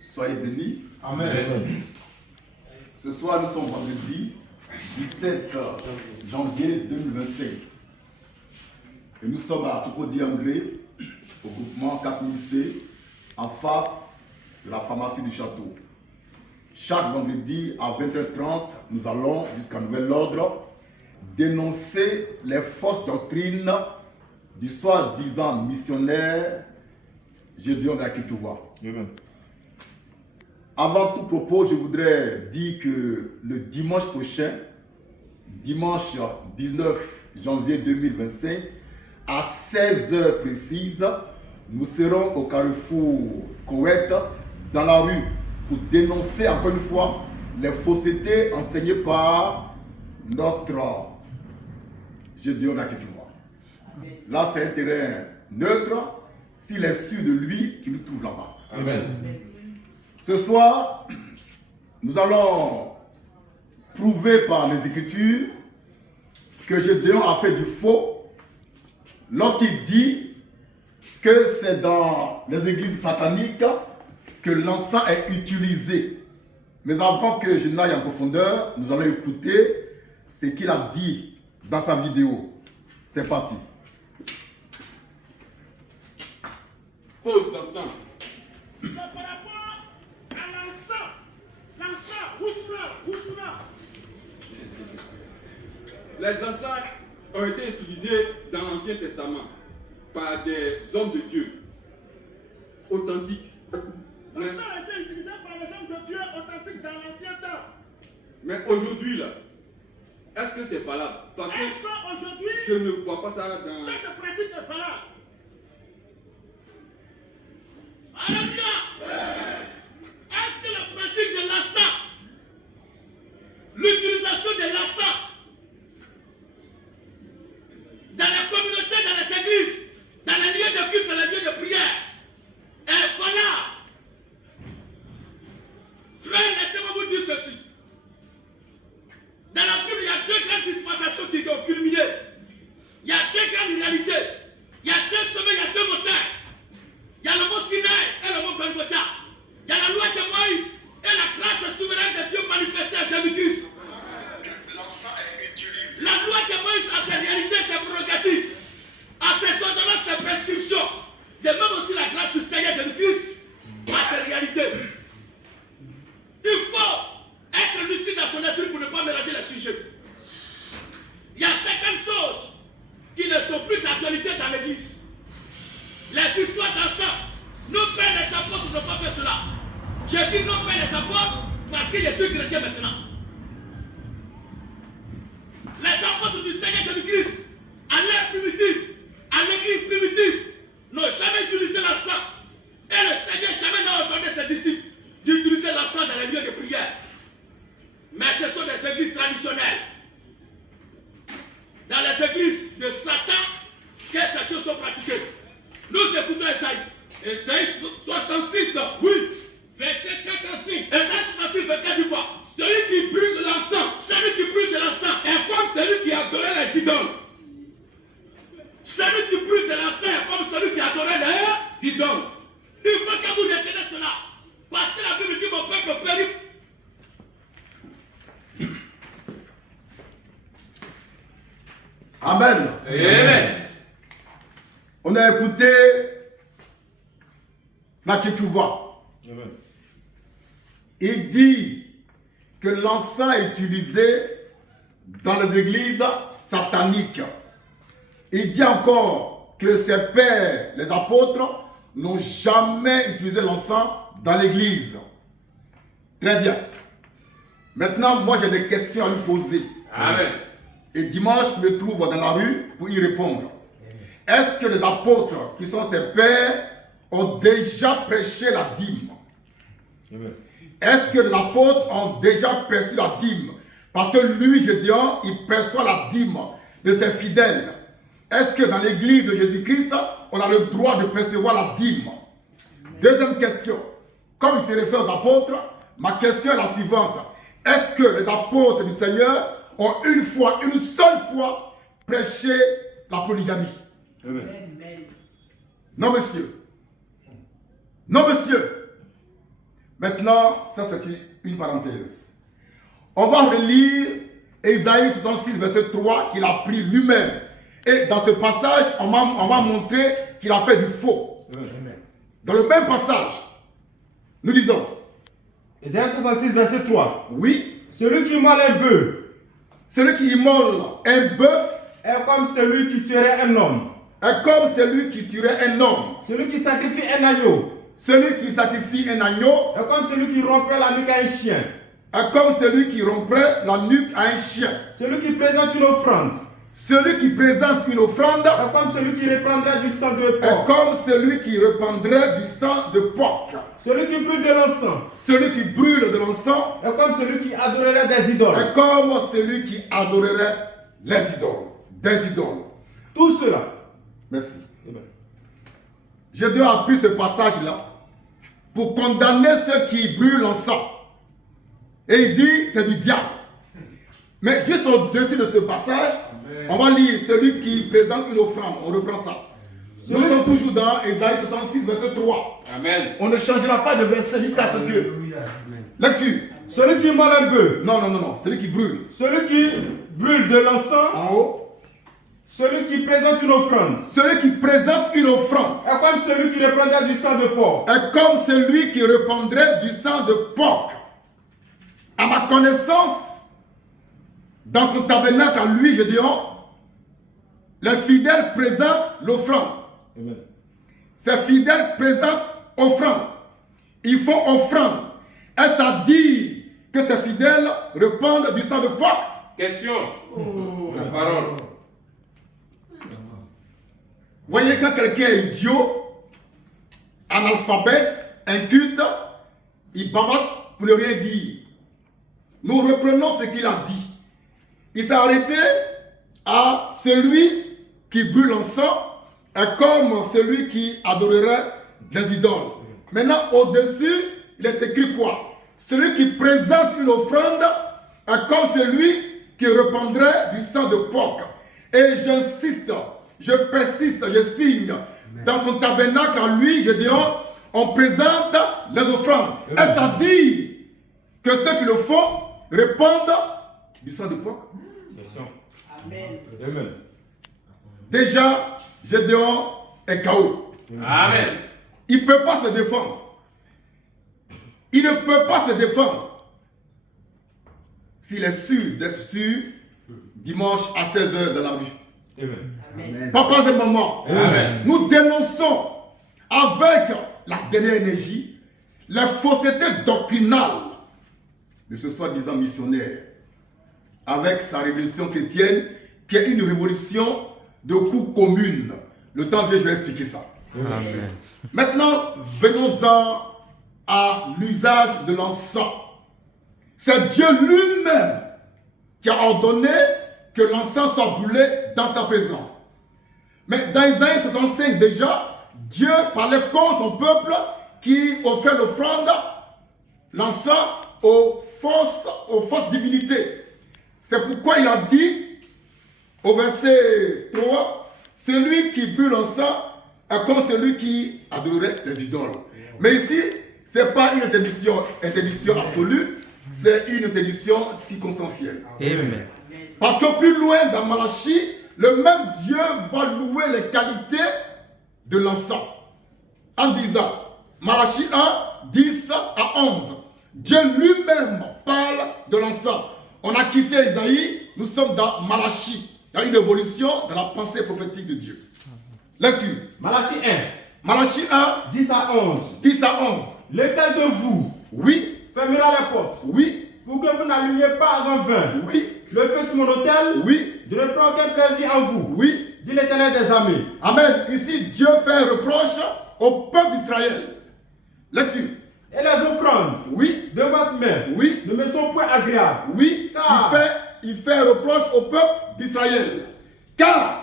Soyez bénis. Amen. Ce soir, nous sommes vendredi 17 janvier 2025. Et nous sommes à Topodi-Anglais, au groupement 4000C, en face de la pharmacie du château. Chaque vendredi à 20h30, nous allons, jusqu'à nouvel ordre, dénoncer les fausses doctrines du soi-disant missionnaire Gédéon Akituwa. Avant tout propos, je voudrais dire que le dimanche prochain, dimanche 19 janvier 2025, à 16h précises, nous serons au carrefour Koweït, dans la rue, pour dénoncer encore une fois les faussetés enseignées par notre Gédéon Akituwa. Là, c'est un terrain neutre. S'il est sûr de lui, qu'il nous trouve là-bas. Amen. Ce soir, nous allons prouver par les Écritures que Gédéon a fait du faux lorsqu'il dit que c'est dans les églises sataniques que l'encens est utilisé. Mais avant que je n'aille en profondeur, nous allons écouter ce qu'il a dit dans sa vidéo. C'est parti. Pose l'encens. C'est par rapport à l'encens. L'encens, Roussula. Les encens ont été utilisés dans l'Ancien Testament par des hommes de Dieu authentiques. L'encens a été utilisé par les hommes de Dieu authentiques dans l'ancien temps. Mais aujourd'hui, là, est-ce que c'est valable? Parce que Est-ce qu'aujourd'hui, je ne vois pas ça dans... cette pratique est valable? Alléluia! Est-ce que la pratique de l'encens, l'utilisation de l'encens dans la communauté, dans les églises, dans les lieux de culte, dans les lieux de prière, est valable? Frère, laissez-moi vous dire ceci. Dans la Bible, il y a deux grandes dispensations qui ont culminé. Il y a deux grandes réalités. Il y a deux sommets, il y a deux montagnes. Il y a le mont Sinaï et le mont Golgotha. Il y a la loi de Moïse et la grâce souveraine de Dieu manifestée à Jésus-Christ. La loi de Moïse a ses réalités, ses prérogatives, a ses ordonnances, ses prescriptions. De même aussi la grâce du Seigneur Jésus-Christ a ses réalités. Il faut être lucide dans son esprit pour ne pas mélanger les sujets. Il y a certaines choses qui ne sont plus d'actualité dans l'église. Les histoires d'encens, nos pères les apôtres n'ont pas fait cela. J'ai dit nos pères les apôtres parce que je suis chrétien maintenant. Les apôtres du Seigneur Jésus-Christ, à l'ère primitive, à l'église primitive, n'ont jamais utilisé l'encens. Et le Seigneur jamais n'a ordonné ses disciples d'utiliser l'encens dans les lieux de prière. Mais ce sont des églises traditionnelles. Dans les églises de Satan, que ces choses sont pratiquées. Nous écoutons Esaïe. Esaïe 66, Oui. verset 4 à 5. Esaïe 66, verset 4 du quoi? Celui qui brûle de l'encens Celui qui brûle de l'encens est comme celui qui adorait les idoles. Celui qui brûle de l'encens est comme celui qui adorait les Idoles. Il faut que vous retenez cela. Parce que la Bible dit mon peuple périt. Amen. Amen. On a écouté Akituwa. Il dit que l'encens est utilisé dans les églises sataniques. Il dit encore que ses pères, les apôtres, n'ont jamais utilisé l'encens dans l'église. Très bien. Maintenant, moi j'ai des questions à lui poser. Amen. Et dimanche, je me trouve dans la rue pour y répondre. Est-ce que les apôtres, qui sont ses pères, ont déjà prêché la dîme? Est-ce que les apôtres ont déjà perçu la dîme? Parce que lui, Gédéon, il perçoit la dîme de ses fidèles. Est-ce que dans l'église de Jésus-Christ, on a le droit de percevoir la dîme? Deuxième question. Comme il se réfère aux apôtres, ma question est la suivante. Est-ce que les apôtres du Seigneur ont une seule fois prêché la polygamie? Amen. Non, monsieur. Non, monsieur. Maintenant, ça c'est une parenthèse. On va relire Ésaïe 66, verset 3, qu'il a pris lui-même. Et dans ce passage, on va montrer qu'il a fait du faux. Amen. Dans le même passage, nous lisons. Ésaïe 66, verset 3. Oui, Celui qui immole un bœuf celui qui immole un bœuf est comme celui qui tuerait un homme. est comme celui qui tuerait un homme. Celui qui sacrifie un agneau Celui qui sacrifie un agneau est comme celui qui romprait la nuque à un chien. est comme celui qui romprait la nuque à un chien. Celui qui présente une offrande Celui qui présente une offrande est comme celui qui reprendrait du sang de est porc. comme celui qui répandrait du sang de porc. Celui qui brûle de l'encens Celui qui brûle de l'encens est comme celui qui adorerait des idoles. est comme celui qui adorerait les idoles. Des idoles. Tout cela. Merci. Amen. Je dois appuyer ce passage-là pour condamner ceux qui brûlent l'encens. Et il dit, c'est du diable. Mais juste au-dessus de ce passage, on va lire celui qui présente une offrande. On reprend ça. Nous sommes toujours dans Ésaïe 66, verset 3. Amen. On ne changera pas de verset jusqu'à ce que. Lecture. Celui qui immole un bœuf, Non. Celui qui brûle. celui qui brûle de l'encens, En haut. celui qui présente une offrande Celui qui présente une offrande est comme celui qui reprendrait du sang de porc. est comme celui qui répandrait du sang de porc. À ma connaissance, dans son tabernacle à lui, Gédéon, les fidèles présentent l'offrande. Amen. Ces fidèles présentent offrande. Ils font offrande. Est-ce à dire que ces fidèles répandent du sang de porc? Question. La parole. Voyez, quand quelqu'un est idiot, analphabète, inculte, il bavarde pour ne rien dire. Nous reprenons ce qu'il a dit. Il s'est arrêté à celui qui brûle l'encens est comme celui qui adorerait les idoles. Maintenant, au-dessus, il est écrit quoi? Celui qui présente une offrande est comme celui qui répandrait du sang de porc. Et j'insiste, je persiste, je signe. Dans son tabernacle à lui, Gédéon, on présente les offrandes. Est-ce à dire que ceux qui le font répandent du sang de porc? Amen. Amen. Déjà, Gédéon est KO. Amen. Il ne peut pas se défendre. Il ne peut pas se défendre. S'il est sûr d'être sûr, dimanche à 16h dans la rue. Amen. Papa et maman, Amen. nous dénonçons avec la dernière énergie les faussetés doctrinales de ce soi-disant missionnaire avec sa révolution chrétienne qui est une révolution de coups communes. Le temps vient, je vais expliquer ça. Amen. Maintenant, venons-en à l'usage de l'encens. C'est Dieu lui-même qui a ordonné que l'encens soit brûlé dans sa présence. Mais dans Isaïe 65 déjà, Dieu parlait contre son peuple qui offrait l'offrande, l'encens aux fausses divinités. C'est pourquoi il a dit au verset 3, celui qui brûle l'encens est comme celui qui adorait les idoles. Mais ici, ce n'est pas une interdiction absolue, c'est une interdiction circonstancielle. Amen. Parce que plus loin dans Malachie, le même Dieu va louer les qualités de l'encens. En disant, Malachie 1, 10 à 11, Dieu lui-même parle de l'encens. On a quitté Isaïe, nous sommes dans Malachie. Il y a une évolution dans la pensée prophétique de Dieu. Lecture. Malachie 1, Malachie 1, 10 à 11. 10 à 11. Lequel de vous Oui, fermera les portes oui, pour que vous n'allumiez pas en vain oui, le feu sur mon autel? oui, Je ne prends aucun plaisir en vous, oui. dit l'Éternel des armées. Amen. Ici, Dieu fait un reproche au peuple d'Israël. Lecture. Et les offrandes Oui, de votre main oui, ne me sont point agréables. oui. Car- Il fait un reproche au peuple d'Israël. Car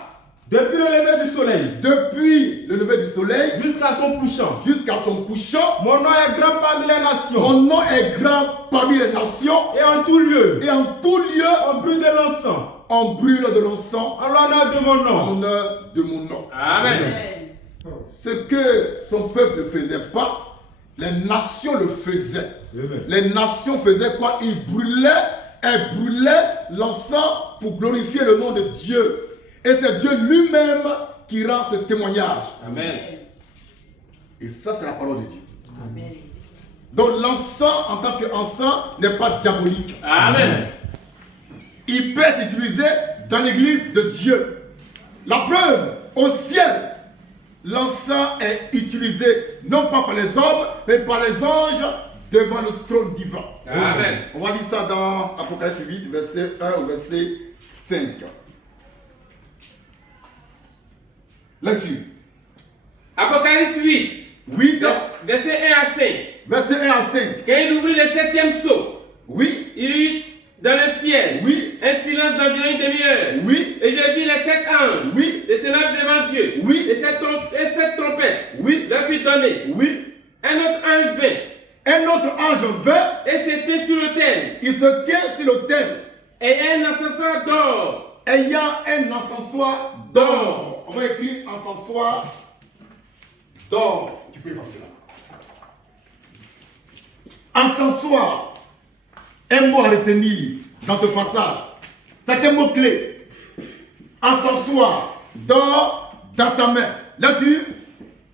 Depuis le lever du soleil depuis le lever du soleil jusqu'à son couchant, jusqu'à son couchant, mon nom est grand parmi les nations. mon nom est grand parmi les nations. Et en tout lieu, Et en tout lieu, on brûle de l'encens on brûle de l'encens en l'honneur de mon en nom. l'honneur de mon nom. Amen. Ce que son peuple ne faisait pas, Les nations le faisaient. Amen. Les nations faisaient quoi? Elles brûlaient l'encens pour glorifier le nom de Dieu. Et c'est Dieu lui-même qui rend ce témoignage. Amen. Et ça, c'est la parole de Dieu. Amen. Donc l'encens en tant qu'encens n'est pas diabolique. Amen. Il peut être utilisé dans l'église de Dieu. La preuve, au ciel, l'encens est utilisé non pas par les hommes, mais par les anges devant le trône divin. Amen. On va lire ça dans Apocalypse 8, verset 1 au verset 5. Lecture. Apocalypse 8, 8, verset 1 à 5. verset 1 à 5. Quand il ouvrit le 7e sceau, Oui, il y eut dans le ciel oui, un silence d'environ une demi-heure. oui, Et je vis les 7 anges oui, se tenant devant Dieu. Oui. Et cette trompette oui, leur fut donnée. oui. Un autre ange vint Un autre ange vint, et s'était sur l'autel, il se tient sur l'autel, ayant un encensoir d'or. ayant un encensoir d'or. On va écrire encensoir d'or. Tu peux effacer là. Encensoir. Un mot à retenir dans ce passage. C'est un mot clé. Encensoir d'or dans sa main. Là-dessus,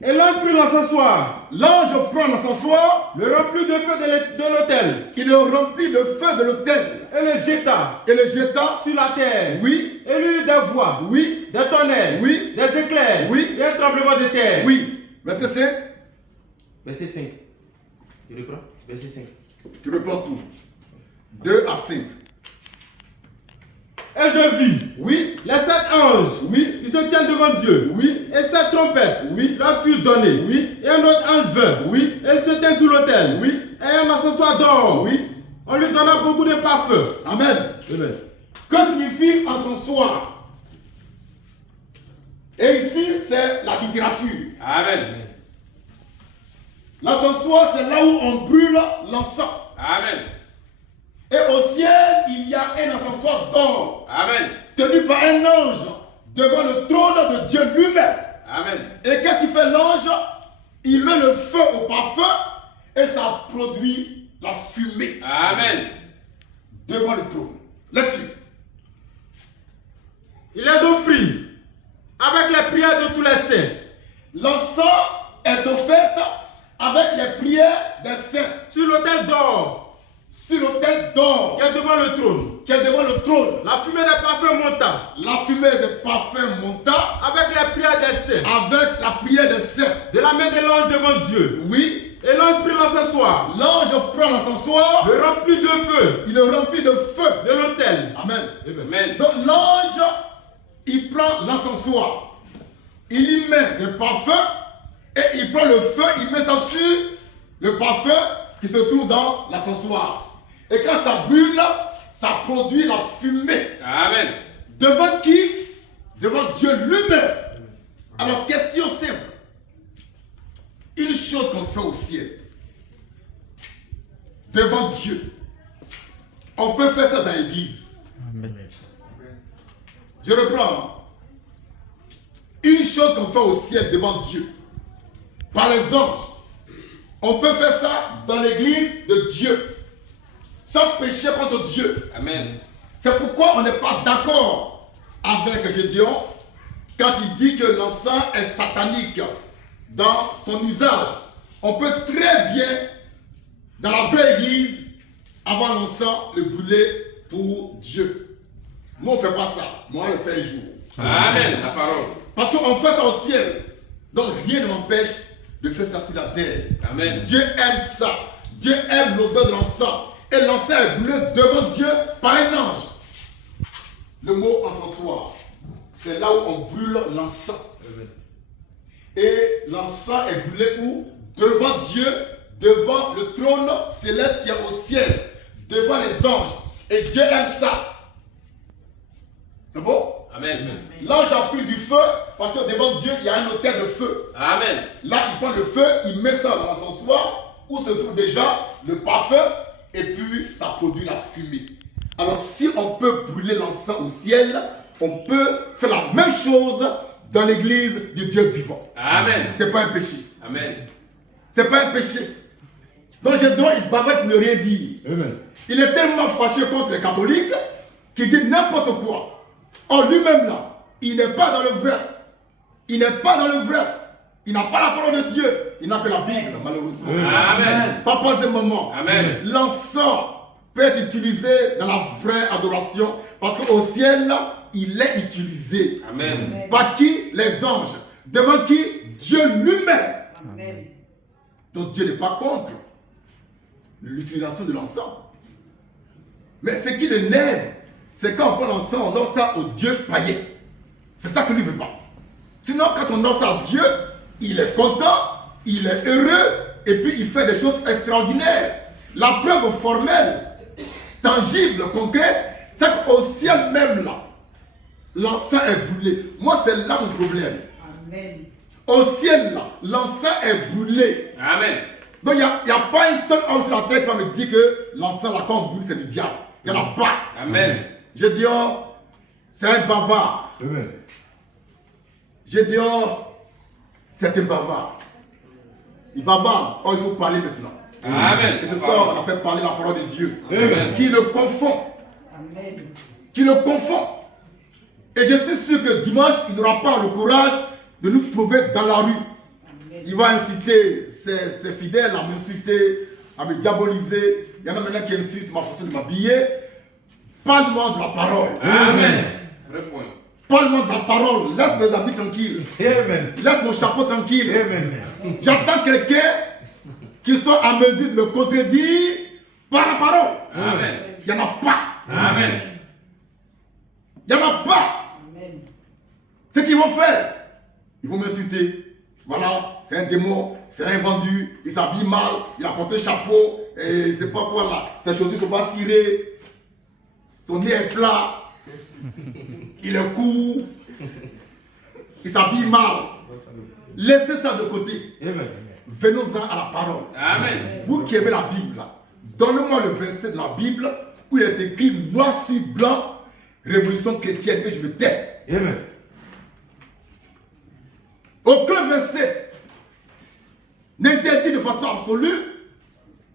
Et l'ange prit l'encensoir, l'ange prend l'encensoir, le remplit de feu de l'autel, il le remplit de feu de l'autel et le jeta et le jeta. sur la terre. Oui, Et il y eut des voix, oui, des tonnerres, Oui. des éclairs, Oui. et un tremblement de terre. oui. Verset 5, Verset 5. Tu reprends? Verset 5. tu reprends tout. 2 à 5. Et je vis Oui, les 7 anges oui, qui se tiennent devant Dieu. oui, Et 7 trompettes Oui. leur furent données. Oui. Et un autre ange vint. Oui. Et il se tint sous l'autel. Oui. Et un encensoir d'or. oui. On lui donna beaucoup de parfums. Amen. Amen. Que signifie encensoir? Et ici, c'est la littérature. Amen. L'encensoir, c'est là où on brûle l'encens. Amen. Et au ciel, il y a un encensoir d'or, Amen. tenu par un ange, devant le trône de Dieu lui-même. Amen. Et qu'est-ce qu'il fait l'ange? Il met le feu au parfum et ça produit la fumée Amen. devant le trône. Là-dessus. Il les offrit avec les prières de tous les saints L'encens est offert avec les prières des saints sur l'autel d'or sur l'autel d'or qui est devant le trône. qui est devant le trône. La fumée des parfums monta La fumée des parfums monta avec les prières des saints avec la prière des saints. de la main de l'ange devant Dieu. Oui, Et l'ange prit l'encensoir, l'ange prend l'encensoir, le remplit de feu il le remplit de feu. de l'autel. Amen. Amen. Donc l'ange, il prend l'encensoir, il y met des parfums et il prend le feu, il met ça sur le parfum qui se trouve dans l'encensoir. Et quand ça brûle, ça produit la fumée. Amen. Devant qui? Devant Dieu lui-même. Alors, question simple. Une chose qu'on fait au ciel, devant Dieu, on peut faire ça dans l'église. Je reprends. Une chose qu'on fait au ciel devant Dieu, par les anges, on peut faire ça dans l'église de Dieu, sans péché contre Dieu. Amen. C'est pourquoi on n'est pas d'accord avec Gédéon quand il dit que l'encens est satanique dans son usage. On peut très bien, dans la vraie église, avoir l'encens, le brûler pour Dieu. Nous, on ne fait pas ça. Moi, on le fait un jour. Amen. La parole. Parce qu'on fait ça au ciel. Donc, rien ne m'empêche de faire ça sur la terre. Amen. Dieu aime ça. Dieu aime l'odeur de l'encens. Et l'encens est brûlé devant Dieu par un ange. Le mot encensoir, c'est là où on brûle l'encens. Et l'encens est brûlé où? Devant Dieu, devant le trône céleste qui est au ciel, devant les anges. Et Dieu aime ça. C'est bon? Amen. L'ange a pris du feu parce que devant Dieu, il y a un autel de feu. Amen. Là, il prend le feu, il met ça dans l'encensoir où se trouve déjà le parfum et puis ça produit la fumée. Alors, si on peut brûler l'encens au ciel, on peut faire la même chose dans l'église du Dieu vivant. Amen. C'est pas un péché. Amen. C'est pas un péché. Donc Gédéon, il bavette ne rien dire. Amen. Il est tellement fâché contre les catholiques qu'il dit n'importe quoi. Or lui-même là, il n'est pas dans le vrai. Il n'est pas dans le vrai. Il n'a pas la parole de Dieu. Il n'a que la Bible, malheureusement. Amen. Papa, c'est moment. Amen. L'encens peut être utilisé dans la vraie adoration parce qu'au ciel, là, il est utilisé. Amen. Par qui? Les anges. Devant qui? Dieu lui-même. Amen. Donc Dieu n'est pas contre l'utilisation de l'encens. Mais ce qui l'énerve, c'est quand on prend l'encens, on offre ça au Dieu païen. C'est ça que lui ne veut pas. Sinon, quand on offre ça à Dieu, il est content, il est heureux, et puis il fait des choses extraordinaires. La preuve formelle, tangible, concrète, c'est qu'au ciel même là, l'encens est brûlé. Moi, c'est là mon problème. Amen. Au ciel là, l'encens est brûlé. Amen. Donc il n'y a pas un seul homme sur la terre qui va me dire que l'encens là, quand on brûle, c'est du diable. Il n'y en a pas. Amen. Gédéon, c'est un bavard. Amen. Gédéon, c'est un bavard. Il bavard. Oh, il faut parler maintenant. Amen. Et ce soir, on a fait parler la parole de Dieu. Amen. Qui le confond. Amen. Qui le confond. Et je suis sûr que dimanche, il n'aura pas le courage de nous trouver dans la rue. Amen. Il va inciter ses fidèles à m'insulter, à me diaboliser. Il y en a maintenant qui insultent ma façon de m'habiller. Parle-moi de la parole. Amen. Vrai point. Parle-moi de la parole. Laisse mes habits tranquilles. Amen. Laisse mon chapeau tranquille. Amen. J'attends quelqu'un qui soit en mesure de me contredire par la parole. Amen. Il n'y en a pas. Amen. Il n'y en a pas. Amen. Ce qu'ils vont faire, ils vont m'insulter. Voilà, c'est un démon, c'est un vendu, il s'habille mal, il a porté un chapeau, et c'est pas quoi là, ses chaussures ne sont pas cirées, son nez est plat, il est court, il s'habille mal. Laissez ça de côté. Amen. Venons-en à la parole. Amen. Vous qui aimez la Bible, là, donnez-moi le verset de la Bible où il est écrit noir sur blanc, révolution chrétienne, et je me tais. Amen. Aucun verset n'interdit de façon absolue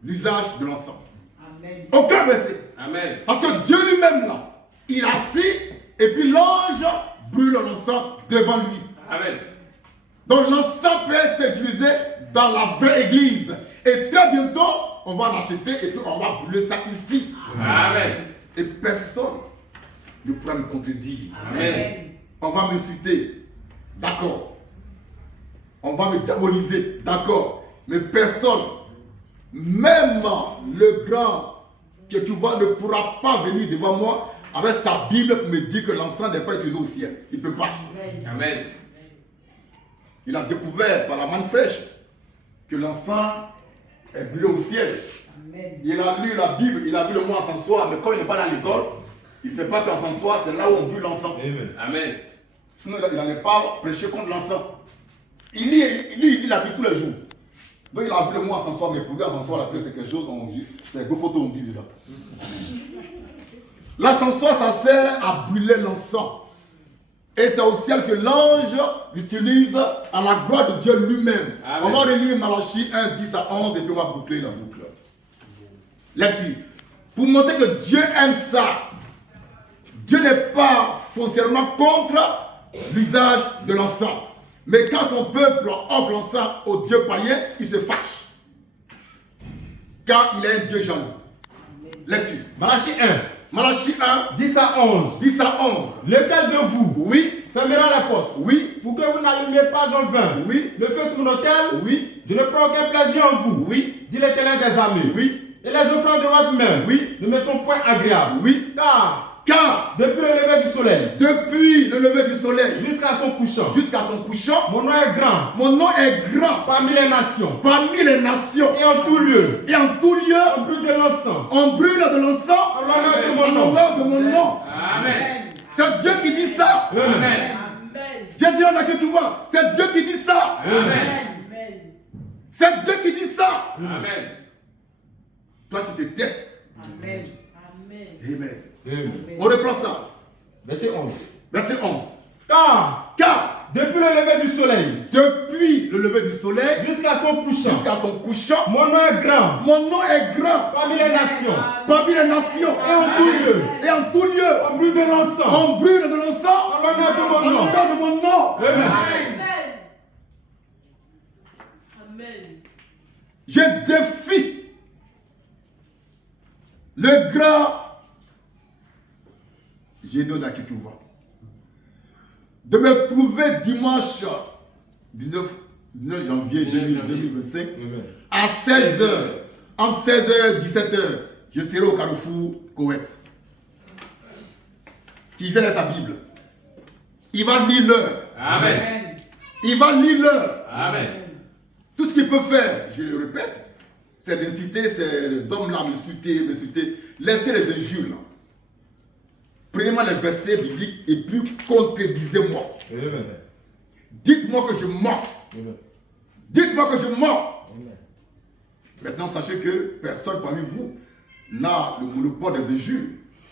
l'usage de l'encens. Amen. Aucun verset. Amen. Parce que Dieu lui-même, là, il est assis et puis l'ange brûle l'encens devant lui. Amen. Donc l'encens peut être utilisé dans la vraie église. Et très bientôt, on va l'acheter et puis on va brûler ça ici. Amen. Et personne ne pourra me contredire. Amen. On va m'insulter. D'accord. On va me diaboliser. D'accord. Mais personne, même le grand que tu vois, ne pourra pas venir devant moi avec sa Bible pour me dire que l'encens n'est pas utilisé au ciel. Il ne peut pas. Amen. Amen. Il a découvert par la manne fraîche que l'encens est brûlé au ciel. Amen. Il a lu la Bible, il a vu le mot encensoir, mais quand il n'est pas dans l'école, il ne sait pas qu'encensoir, c'est là où on brûle l'encens. Amen. Amen. Sinon, il n'allait pas prêcher contre l'encens. Il lit la Bible tous les jours. Donc, il a vu le mot encensoir, mais pour lui, encensoir, c'est quelque chose, c'est une photo, on dit là. L'encensoir, ça sert à brûler l'encens. Et c'est au ciel que l'ange l'utilise à la gloire de Dieu lui-même. Amen. On va relire Malachie 1, 10 à 11 et puis on va boucler la boucle. Là-dessus. Pour montrer que Dieu aime ça. Dieu n'est pas foncièrement contre l'usage de l'encens. Mais quand son peuple offre l'encens au Dieu païen, il se fâche. Car il est un Dieu jaloux. Là-dessus. Malachie 1, Malachie 1, 10 à 11. 10 à 11. Lequel de vous Oui, fermera la porte? oui, Pour que vous n'allumiez pas en vain. oui, Le feu sur mon autel. oui, Je ne prends aucun plaisir en vous. oui, Dit l'Éternel des armées. oui, Et les offrandes de votre main. Oui. Ne me sont point agréables. oui. Car Car depuis le lever du soleil depuis le lever du soleil jusqu'à son couchant, jusqu'à son couchant, mon nom est grand mon nom est grand parmi les nations. parmi les nations. Et en tout lieu, Et en tout lieu, on brûle de l'encens. on brûle de l'encens En l'honneur de en mon nom. l'honneur de mon nom. Amen. C'est Dieu qui dit ça. Amen. Amen. J'ai dit en Dieu, tu vois. C'est Dieu qui dit ça. Amen. C'est Dieu qui dit ça. Amen. Toi, tu te tais. Amen. Amen. Amen. On reprend ça. Verset 11. Verset 11. Car Car Depuis le lever du soleil depuis le lever du soleil jusqu'à son couchant. jusqu'à son couchant. Mon nom est grand Mon nom est grand parmi les nations. parmi les nations Et en tout lieu, et en tout lieu. on brûle de l'encens. On brûle de l'encens En l'honneur de en mon nom. l'honneur de mon nom. Amen. Amen. Je défie le grand Gédéon Akitouva de me trouver dimanche 19 janvier 2025 à 16h, entre 16h et 17h, je serai au Carrefour Koweït. Qui vient avec sa Bible. Il va lire l'heure. Amen. Il va lire l'heure. Amen. Tout ce qu'il peut faire, je le répète, c'est d'inciter ces hommes-là à me m'insulter. Laissez les injures. Là. Prenez-moi les versets bibliques et puis contredisez-moi. Dites-moi que je mens. Dites-moi que je mens. Maintenant, sachez que personne parmi vous n'a le monopole des injures.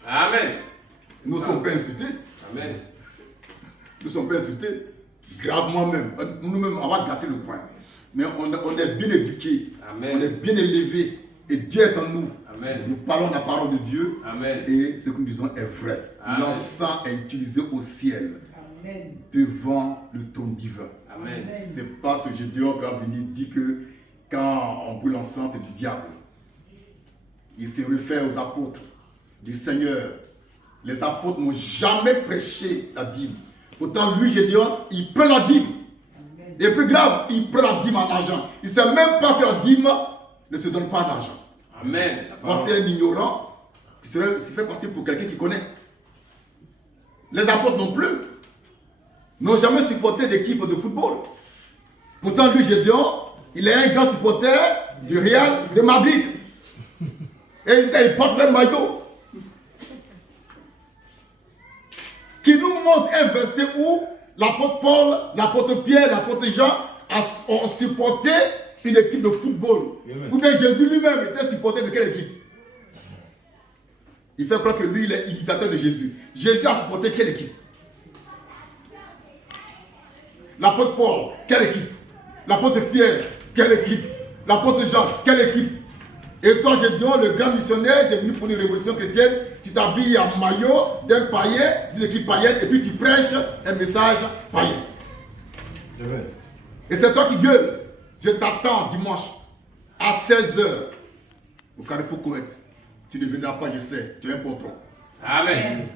Amen. Nous ne sommes pas insultés. Amen. Nous ne sommes pas insultés. Gravement même. Nous-mêmes, on va gâter le point. Mais on est bien éduqués. Amen. On est bien élevés. Et Dieu est en nous. Amen. Nous parlons de la parole de Dieu. Amen. Et ce que nous disons est vrai. Amen. L'encens est utilisé au ciel. Amen. Devant le trône divin. Amen. C'est pas ce Gédéon qui a venu dire que quand on brûle l'encens, c'est du diable. Il se réfère aux apôtres du Seigneur. Les apôtres n'ont jamais prêché la dîme. Pourtant, lui, Gédéon, il prend la dîme. Amen. Et plus grave, il prend la dîme en argent. Il ne sait même pas que la dîme ne se donne pas en argent. Amen. Voici un ignorant qui se fait passer pour quelqu'un qui connaît. Les apôtres non plus n'ont jamais supporté d'équipe de football. Pourtant, lui, Gédéon, il est un grand supporter du Real de Madrid. Et jusqu'à il porte le maillot. Qui nous montre un verset où l'apôtre Paul, l'apôtre Pierre, l'apôtre Jean ont supporté une équipe de football. Ou bien Jésus lui-même était supporter de quelle équipe? Il fait croire que lui, il est imitateur de Jésus. Jésus a supporté quelle équipe? L'apôtre Paul, quelle équipe? L'apôtre Pierre, quelle équipe? L'apôtre Jean, quelle équipe? Et toi, Gédéon, le grand missionnaire, tu es venu pour une révolution chrétienne, tu t'habilles en maillot d'un païen, d'une équipe païenne, et puis tu prêches un message païen. Amen. Et c'est toi qui gueules. Je t'attends dimanche à 16h au Carrefour Koweït. Tu ne viendras pas, je sais, tu es un patron. Amen.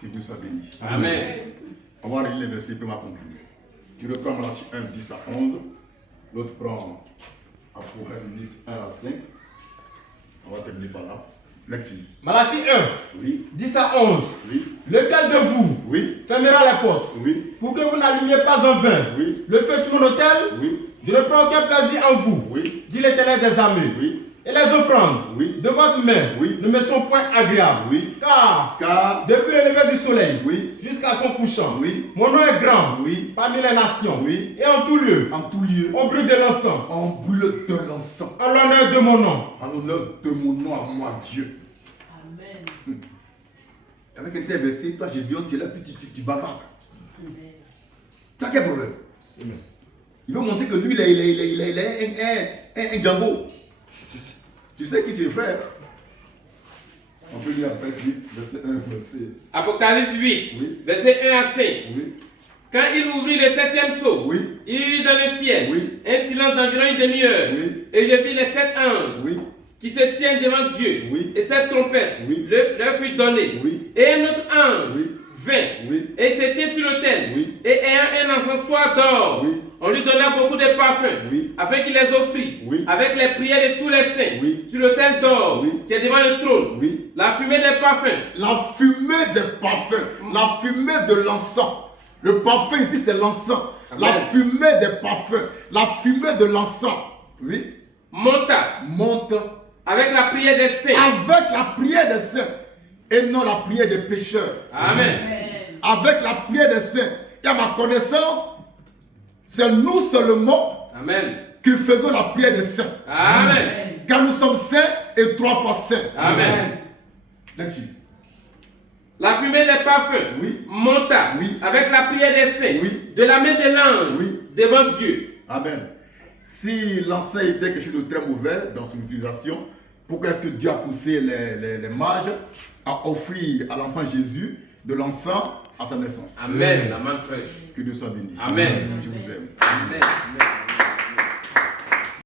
Que Dieu soit béni. Amen. On va relire les versets pour ma conclure. Tu reprends Malachie 1, 10 à 11. L'autre prend Apocalypse 1 à 5. On va terminer par là. Lecture. Malachie 1, Oui, 10 à 11. oui, Lequel de vous oui, fermera les portes oui, pour que vous n'allumiez pas en vain oui, le feu sur mon autel? oui, Je ne prends aucun plaisir en vous, oui, dit l'Éternel des armées. oui, Et les offrandes Oui. de votre main Oui. ne me sont point agréables. Oui. Car depuis le lever du soleil Oui. jusqu'à son couchant, Oui. mon nom est grand Oui. parmi les nations. Oui. Et en tout lieu, En tout lieu, on brûle de l'encens on brûle de l'encens. en l'honneur de mon nom. En l'honneur de mon nom à moi, Dieu. Amen. Avec un tel verset, toi, j'ai dit, tu es là, puis tu bavardes. Tu as quel problème? Il veut montrer que lui, il est un Django. Tu sais qui tu es, frère? On peut lire après 8, verset 1, verset. Apocalypse 8, Oui. verset 1 à 5. Oui. Quand il ouvrit le septième sceau, Oui. il y eut dans le ciel Oui. un silence d'environ une demi-heure. Oui. Et je vis les 7 anges Oui. qui se tiennent devant Dieu. Oui. Et cette trompette Oui. leur fut donnée. Oui. Et un autre ange Oui. vint Oui. et s'était sur l'autel. Oui. Et ayant un encensoir d'or, Oui. on lui donna beaucoup de parfums, Oui. afin qu'il les offrit, Oui. avec les prières de tous les saints, Oui. sur l'autel d'or Oui. qui est devant le trône. Oui. La fumée des parfums La fumée des parfums, la fumée de l'encens. Le parfum ici, c'est l'encens. La Amen. fumée des parfums, la fumée de l'encens. Oui. monta Monte avec la prière des saints. avec la prière des saints et non la prière des pécheurs. Amen. Avec la prière des saints. Et à ma connaissance, c'est nous seulement Amen. qui faisons la prière des saints. Amen. Car nous sommes saints et 3 fois saints. Amen. Lecture. La fumée des parfums Oui. monta Oui. avec la prière des saints Oui. de la main de l'ange Oui. devant Dieu. Amen. Si l'encens était quelque chose de très mauvais dans son utilisation, pourquoi est-ce que Dieu a poussé les mages à offrir à l'enfant Jésus de l'encens à sa naissance? Amen. La main fraîche. Que Dieu soit béni. Amen. Je vous aime. Amen.